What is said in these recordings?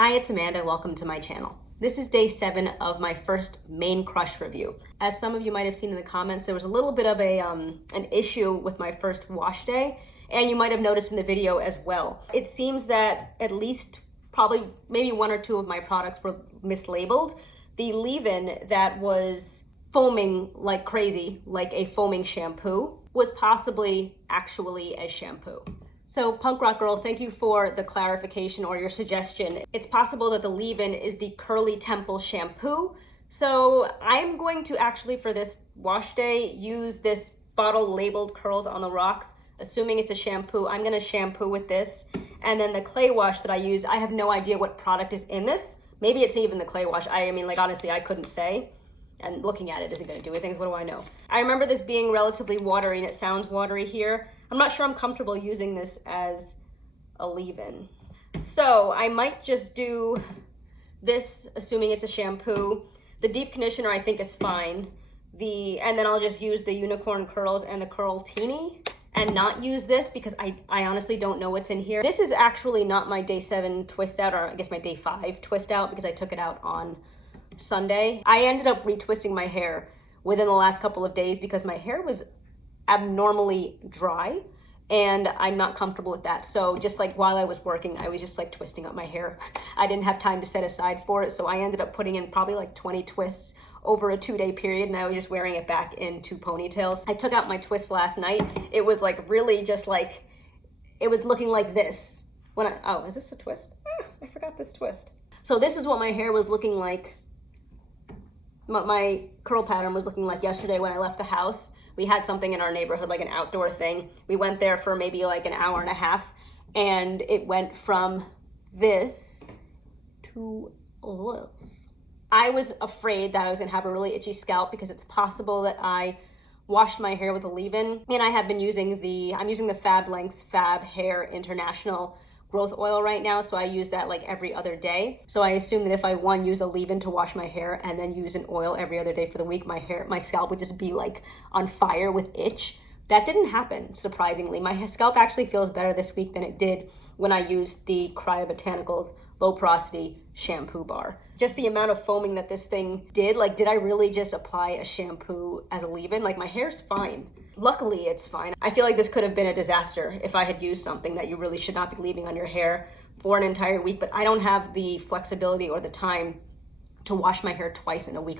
Hi, it's Amanda. Welcome to my channel. This is day 7 of my first Mane Krush review. As some of you might have seen in the comments, there was a little bit of an issue with my first wash day, and you might have noticed in the video as well. It seems that at least probably maybe 1 or 2 of my products were mislabeled. The leave-in that was foaming like crazy, like a foaming shampoo, was possibly actually a shampoo. So Punk Rock Girl, thank you for the clarification or your suggestion. It's possible that the leave-in is the Curly Temple shampoo. So I'm going to actually, for this wash day, use this bottle labeled Curls on the Rocks. Assuming it's a shampoo, I'm gonna shampoo with this. And then the clay wash that I use, I have no idea what product is in this. Maybe it's even the clay wash. I mean, like honestly, I couldn't say. And looking at it isn't gonna do anything, what do I know? I remember this being relatively watery, and it sounds watery here. I'm not sure I'm comfortable using this as a leave-in. So I might just do this, assuming it's a shampoo. The deep conditioner I think is fine. And then I'll just use the Unicorn Curls and the Curl Teeny and not use this because I honestly don't know what's in here. This is actually not my day 7 twist out, or I guess my day 5 twist out because I took it out on Sunday. I ended up retwisting my hair within the last couple of days because my hair was abnormally dry and I'm not comfortable with that. So just like while I was working, I was just like twisting up my hair. I didn't have time to set aside for it. So I ended up putting in probably like 20 twists over a 2-day period, and I was just wearing it back in 2 ponytails. I took out my twist last night. It was like really just like, it was looking like this. Oh, is this a twist? I forgot this twist. So this is what my hair was looking like. My curl pattern was looking like yesterday when I left the house. We had something in our neighborhood, like an outdoor thing. We went there for maybe like an hour and a half, and it went from this to this. I was afraid that I was gonna have a really itchy scalp because it's possible that I washed my hair with a leave-in, and I have been using I'm using the Fab Lengths Fab Hair International growth oil right now, so I use that like every other day. So I assume that if I use a leave-in to wash my hair and then use an oil every other day for the week, my scalp would just be like on fire with itch. That didn't happen, surprisingly. My scalp actually feels better this week than it did when I used the Cryobotanicals Low Porosity Shampoo Bar. Just the amount of foaming that this thing did, like did I really just apply a shampoo as a leave-in? Like my hair's fine. Luckily, it's fine. I feel like this could have been a disaster if I had used something that you really should not be leaving on your hair for an entire week, but I don't have the flexibility or the time to wash my hair twice in a week.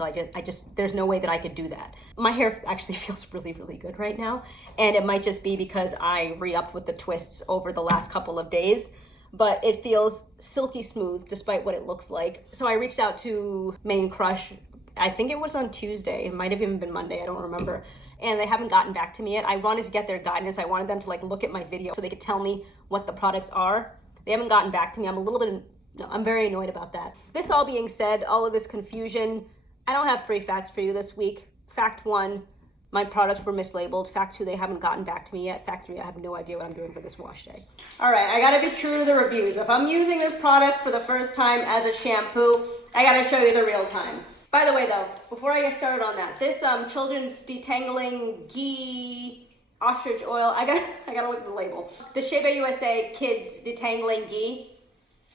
There's no way that I could do that. My hair actually feels really, really good right now, and it might just be because I re-upped with the twists over the last couple of days, but it feels silky smooth despite what it looks like. So I reached out to Mane Krush, I think it was on Tuesday, it might have even been Monday, I don't remember, and they haven't gotten back to me yet. I wanted to get their guidance. I wanted them to like look at my video so they could tell me what the products are. They haven't gotten back to me. I'm very annoyed about that. This all being said, all of this confusion, I don't have 3 facts for you this week. Fact 1, my products were mislabeled. Fact 2, they haven't gotten back to me yet. Fact 3, I have no idea what I'm doing for this wash day. All right, I gotta be true to the reviews. If I'm using this product for the first time as a shampoo, I gotta show you the real time. By the way though, before I get started on that, this children's detangling ghee ostrich oil, I gotta look at the label. The Shampoo USA Kids Detangling Ghee,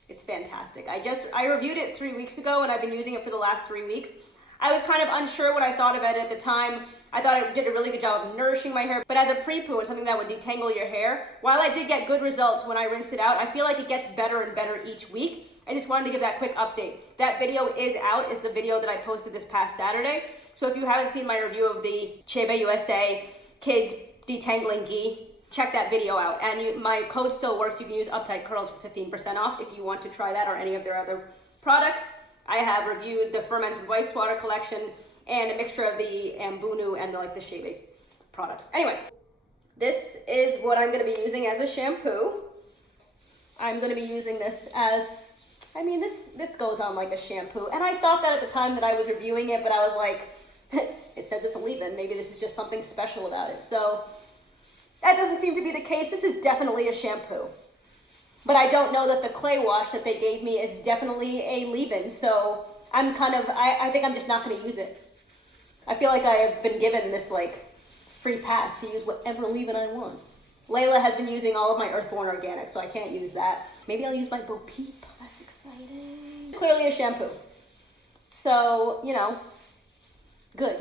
it's fantastic. I reviewed it 3 weeks ago and I've been using it for the last 3 weeks. I was kind of unsure what I thought about it at the time. I thought it did a really good job of nourishing my hair, but as a pre-poo and something that would detangle your hair, while I did get good results when I rinsed it out, I feel like it gets better and better each week. I just wanted to give that quick update. That video is out. It's the video that I posted this past Saturday. So if you haven't seen my review of the Shampoo USA Kids Detangling Ghee, check that video out. And my code still works. You can use Uptight Curls for 15% off if you want to try that or any of their other products. I have reviewed the Fermented Wastewater collection and a mixture of the Ambunu and the Shampoo products. Anyway, this is what I'm going to be using as a shampoo. I'm going to be using this as, this goes on like a shampoo. And I thought that at the time that I was reviewing it, but I was like, it says it's a leave-in. Maybe this is just something special about it. So that doesn't seem to be the case. This is definitely a shampoo. But I don't know that the clay wash that they gave me is definitely a leave-in. So I think I'm just not going to use it. I feel like I have been given this free pass to use whatever leave-in I want. Layla has been using all of my Earthborn Organics, so I can't use that. Maybe I'll use my Bo Peep. That's exciting. Clearly a shampoo. So, you know, good.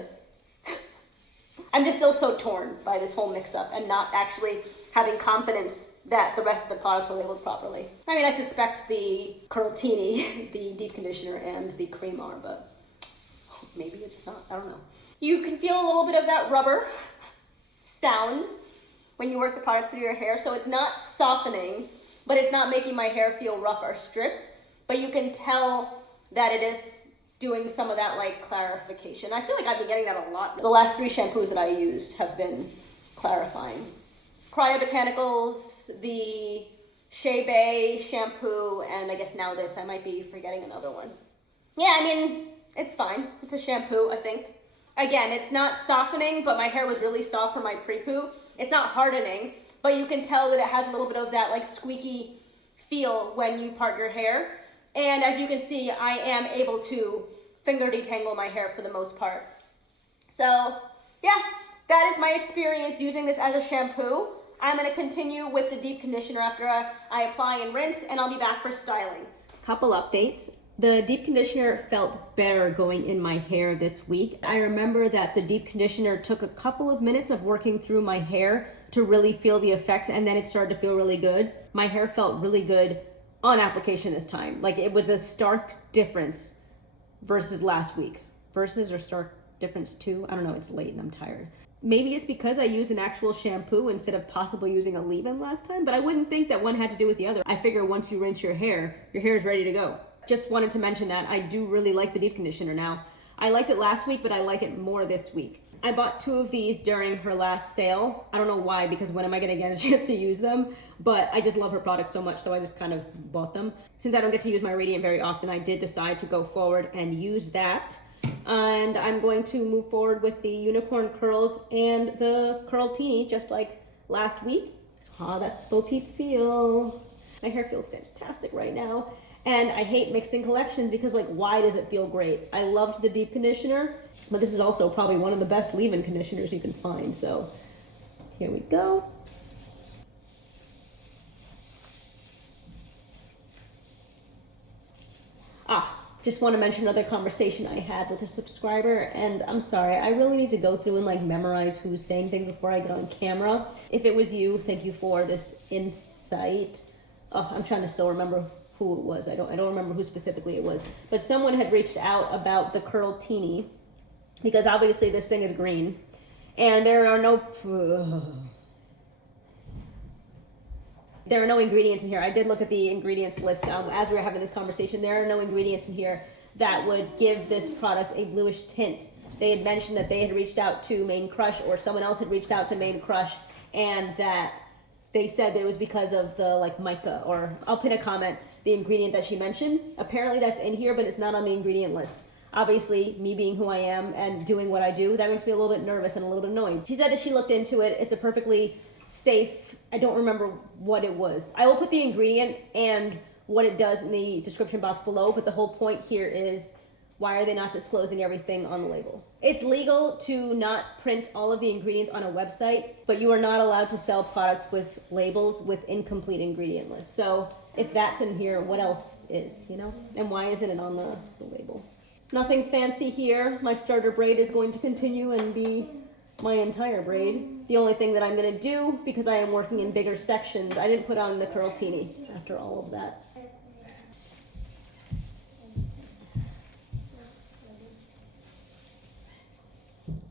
I'm just still so torn by this whole mix-up and not actually having confidence that the rest of the products are labeled properly. I mean, I suspect the Curltini, the deep conditioner, and the cream are, but maybe it's not. I don't know. You can feel a little bit of that rubber sound when you work the product through your hair, so it's not softening, but it's not making my hair feel rough or stripped, but you can tell that it is doing some of that like clarification. I feel like I've been getting that a lot. The last 3 shampoos that I used have been clarifying. Cryo Botanicals, the Shea Bay shampoo, and I guess now this. I might be forgetting another one. Yeah, I mean, it's fine. It's a shampoo, I think. Again, it's not softening, but my hair was really soft for my pre-poo. It's not hardening, but you can tell that it has a little bit of that like squeaky feel when you part your hair. And as you can see, I am able to finger detangle my hair for the most part. So yeah, that is my experience using this as a shampoo. I'm gonna continue with the deep conditioner after I apply and rinse, and I'll be back for styling. Couple updates. The deep conditioner felt better going in my hair this week. I remember that the deep conditioner took a couple of minutes of working through my hair to really feel the effects, and then it started to feel really good. My hair felt really good on application this time. Like, it was a stark difference versus last week. Versus or stark difference too? I don't know, it's late and I'm tired. Maybe it's because I used an actual shampoo instead of possibly using a leave-in last time, but I wouldn't think that one had to do with the other. I figure once you rinse your hair is ready to go. Just wanted to mention that I do really like the deep conditioner now. I liked it last week, but I like it more this week. I bought 2 of these during her last sale. I don't know why, because when am I gonna get a chance to use them? But I just love her product so much, so I just kind of bought them. Since I don't get to use my Radiant very often, I did decide to go forward and use that. And I'm going to move forward with the unicorn curls and the Curltini, just like last week. Oh, that's the BoB feel. My hair feels fantastic right now. And I hate mixing collections because, like, why does it feel great? I loved the deep conditioner, but this is also probably one of the best leave-in conditioners you can find. So here we go. Just want to mention another conversation I had with a subscriber, and I'm sorry, I really need to go through and like memorize who's saying things before I get on camera. If it was you, thank you for this insight. I'm trying to still remember who it was. I don't remember who specifically it was, but someone had reached out about the Curltini, because obviously this thing is green, and there are no ingredients in here. I did look at the ingredients list as we were having this conversation. There are no ingredients in here that would give this product a bluish tint. They had mentioned that they had reached out to Mane Krush, or someone else had reached out to Mane Krush, and that they said that it was because of the like mica, or I'll pin a comment, the ingredient that she mentioned. Apparently that's in here, but it's not on the ingredient list. Obviously, me being who I am and doing what I do, that makes me a little bit nervous and a little bit annoyed. She said that she looked into it. It's a perfectly safe, I don't remember what it was. I will put the ingredient and what it does in the description box below, but the whole point here is, why are they not disclosing everything on the label? It's legal to not print all of the ingredients on a website, but you are not allowed to sell products with labels with incomplete ingredient lists. So if that's in here, what else is, you know? And why isn't it on the label? Nothing fancy here. My starter braid is going to continue and be my entire braid. The only thing that I'm gonna do, because I am working in bigger sections, I didn't put on the Curltini after all of that.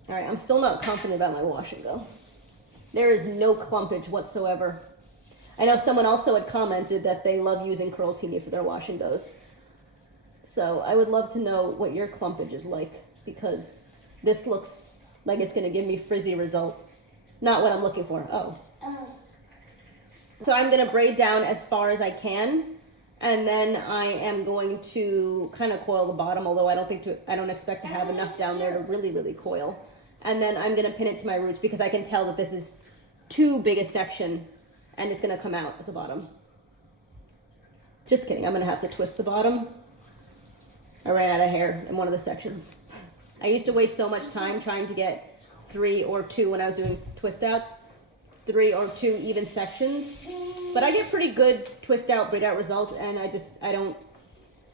All right, I'm still not confident about my wash and go. There is no clumpage whatsoever. I know someone also had commented that they love using Curltini for their wash and goes. So I would love to know what your clumpage is like, because this looks like it's gonna give me frizzy results. Not what I'm looking for, So I'm gonna braid down as far as I can, and then I am going to kind of coil the bottom, although I don't expect to have enough down there to really, really coil. And then I'm gonna pin it to my roots because I can tell that this is too big a section and it's gonna come out at the bottom. Just kidding, I'm gonna have to twist the bottom. I ran out of hair in one of the sections. I used to waste so much time trying to get 3 or 2 when I was doing twist outs, 3 or 2 even sections. But I get pretty good twist out, braid out results, and I don't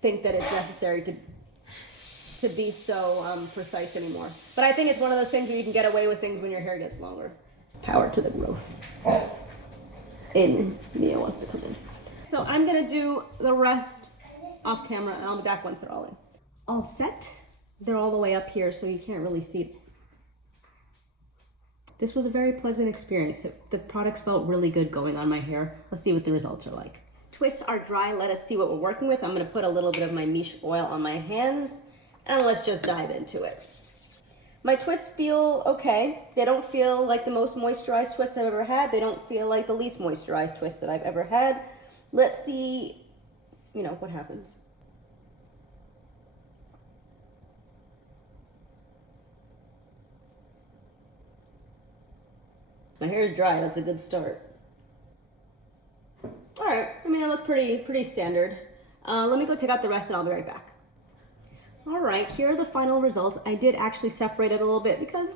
think that it's necessary to be so precise anymore. But I think it's one of those things where you can get away with things when your hair gets longer. Power to the growth. And Mia wants to come in. So I'm gonna do the rest off camera, and I'll be back once they're all in. All set. They're all the way up here, so you can't really see it. This was a very pleasant experience. The products felt really good going on my hair. Let's see what the results are like. Twists are dry. Let us see what we're working with. I'm gonna put a little bit of my Mica oil on my hands, and let's just dive into it. My twists feel okay. They don't feel like the most moisturized twists I've ever had. They don't feel like the least moisturized twists that I've ever had. Let's see, what happens. My hair is dry. That's a good start. All right. I mean, I look pretty standard. Let me go take out the rest, and I'll be right back. All right. Here are the final results. I did actually separate it a little bit because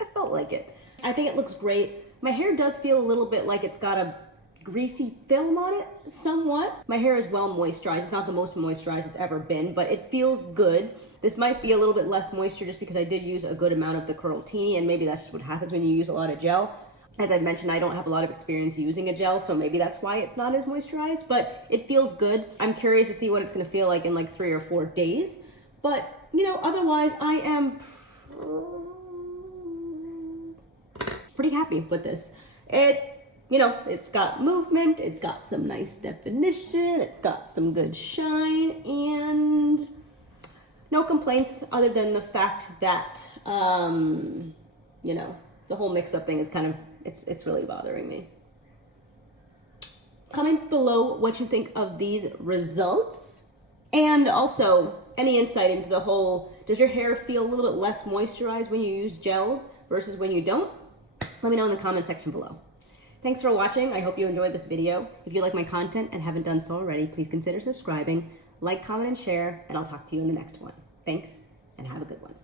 I felt like it. I think it looks great. My hair does feel a little bit like it's got a greasy film on it, somewhat. My hair is well moisturized. It's not the most moisturized it's ever been, but it feels good. This might be a little bit less moisture just because I did use a good amount of the Curltini, and maybe that's just what happens when you use a lot of gel. As I mentioned, I don't have a lot of experience using a gel, so maybe that's why it's not as moisturized, but it feels good. I'm curious to see what it's gonna feel like in like 3 or 4 days. But, otherwise I am pretty happy with this. It's got movement, it's got some nice definition, it's got some good shine, and no complaints other than the fact that, the whole mix-up thing is kind of, it's really bothering me. Comment below what you think of these results, and also any insight into the whole, does your hair feel a little bit less moisturized when you use gels versus when you don't? Let me know in the comment section below. Thanks for watching. I hope you enjoyed this video. If you like my content and haven't done so already, please consider subscribing, like, comment, and share, and I'll talk to you in the next one. Thanks, and have a good one.